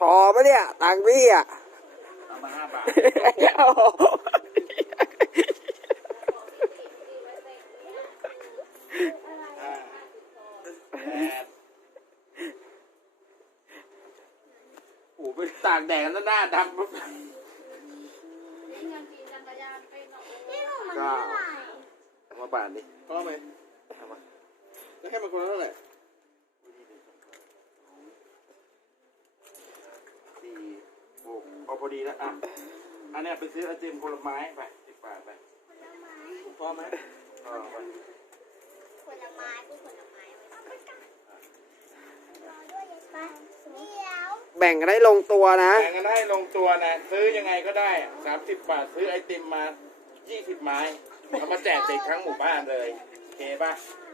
ปะเนี่ยตังค์พี่อะเอามาห้าบาทห้าแปดโอ้โหไปตากแดดแล้วหน้าดำปุ๊บนี่เงินกินจักรยานไปเนาะนี่หนูมันเท่าไหร่เอามาบาทดิก็ไหมเอามาจะให้มันคนละเท่าไหร่ สี่หกเอา พอดีแล้วอะอันเนี้ยไปซื้อไอติมผลไม้ไปสิบบาทไปผลไม้พอไหมเอาไปผลไม้พวกผลไม้เอาไปกันรอด้วยยายไปเดี๋ยวแบ่งกันได้ลงตัวนะแบ่งกันให้ลงตัวนะซื้อยังไงก็ได้สามสิบบาทซื้อไอติมมายี่สิบไม้เอามาแจกเด็กทั้งหมู่บ้านเลยโอเคป่ะเ